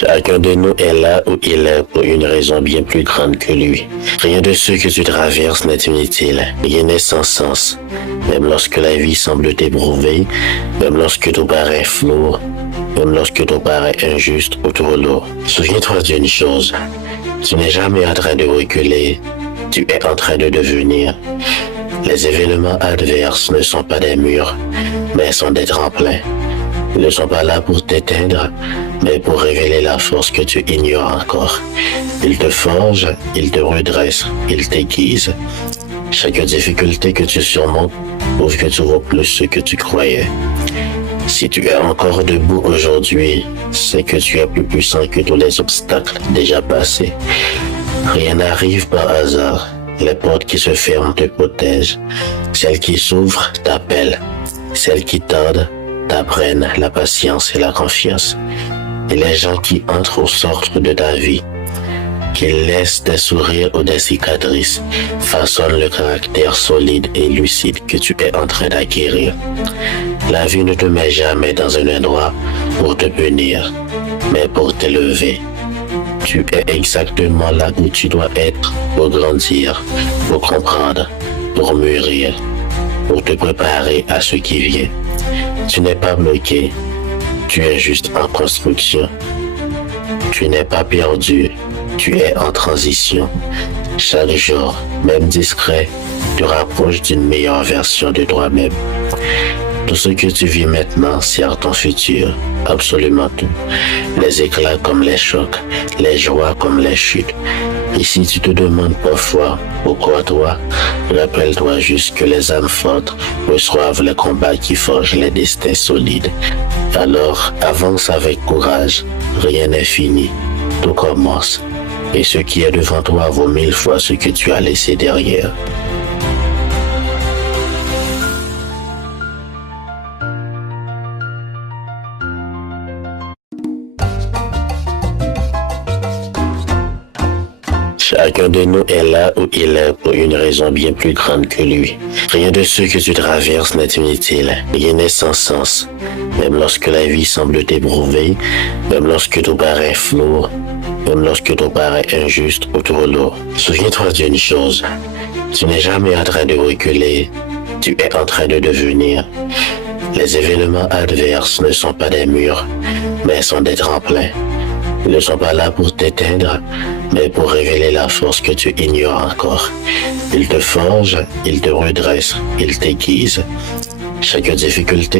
Chacun de nous est là où il est pour une raison bien plus grande que lui. Rien de ce que tu traverses n'est inutile, rien n'est sans sens. Même lorsque la vie semble t'éprouver, même lorsque tout paraît flou, même lorsque tout paraît injuste ou trop lourd. Souviens-toi d'une chose, tu n'es jamais en train de reculer, tu es en train de devenir. Les événements adverses ne sont pas des murs, mais sont des tremplins. Ils ne sont pas là pour t'éteindre, mais pour révéler la force que tu ignores encore. Ils te forgent, ils te redressent, ils t'aiguisent. Chaque difficulté que tu surmontes prouve que tu vaux plus ce que tu croyais. Si tu es encore debout aujourd'hui, c'est que tu es plus puissant que tous les obstacles déjà passés. Rien n'arrive par hasard. Les portes qui se ferment te protègent. Celles qui s'ouvrent t'appellent. Celles qui tardent t'apprennent la patience et la confiance. Et les gens qui entrent ou sortent de ta vie, qui laissent des sourires ou des cicatrices, façonnent le caractère solide et lucide que tu es en train d'acquérir. La vie ne te met jamais dans un endroit pour te punir, mais pour t'élever. Tu es exactement là où tu dois être pour grandir, pour comprendre, pour mûrir, pour te préparer à ce qui vient. Tu n'es pas bloqué, tu es juste en construction. Tu n'es pas perdu, tu es en transition. Chaque jour, même discret, te rapproche d'une meilleure version de toi-même. Tout ce que tu vis maintenant sert ton futur, absolument tout. Les éclats comme les chocs, les joies comme les chutes. Et si tu te demandes parfois pourquoi toi, rappelle-toi juste que les âmes fortes reçoivent les combats qui forgent les destins solides. Alors, avance avec courage, rien n'est fini, tout commence. Et ce qui est devant toi vaut 1000 fois ce que tu as laissé derrière. Chacun de nous est là où il est pour une raison bien plus grande que lui. Rien de ce que tu traverses n'est inutile, rien n'est sans sens. Même lorsque la vie semble t'éprouver, même lorsque tout paraît flou, même lorsque tout paraît injuste ou trop lourd. Souviens-toi d'une chose, tu n'es jamais en train de reculer, tu es en train de devenir. Les événements adverses ne sont pas des murs, mais sont des tremplins. Ils ne sont pas là pour t'éteindre, mais pour révéler la force que tu ignores encore. Ils te forgent, ils te redressent, ils t'aiguisent. Chaque difficulté